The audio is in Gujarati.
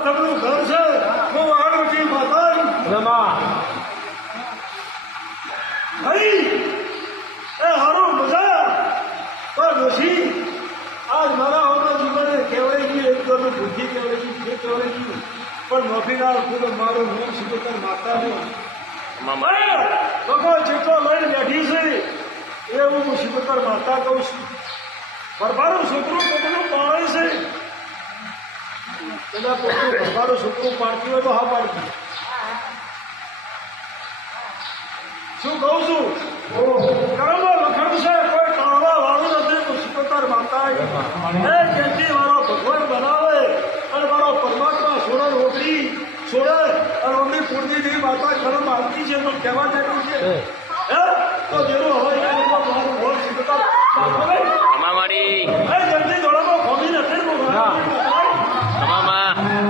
તમારું ઘર છે હું વાળુજી માતા ભાઈ એ હારું મજા પણ નથી આજ મારા હોના જીવને કહેવાય ગયું એકદમ બુદ્ધિ કહેવાય ગયું જે કહેવાય ગયું પણ નોકરીદાર ખુદ મારું હું શિકોતર માતા ભગવાન જેટલો લઈને બેઠી છે એ હું શિકોતર માતા કહું છું પરભારું છોકરું પોતાનું પાળે છે પેલા પોતાનું પરભારું છોકરું પાડતી હોય તો હા પાડતી શું કહું છું કર્મમાં લખણ છે કોઈ ટાળવા વાળું નથી તો શિકોતર માતા એ જેથી મારો ભગવાન બનાવે અને મારો પરમાત્મા સોળે રોટલી સોળે અને ઓમની પૂર્ણિની માતા કર્મ આવતી છે તો કહેવા જેટલું છે તો જેનું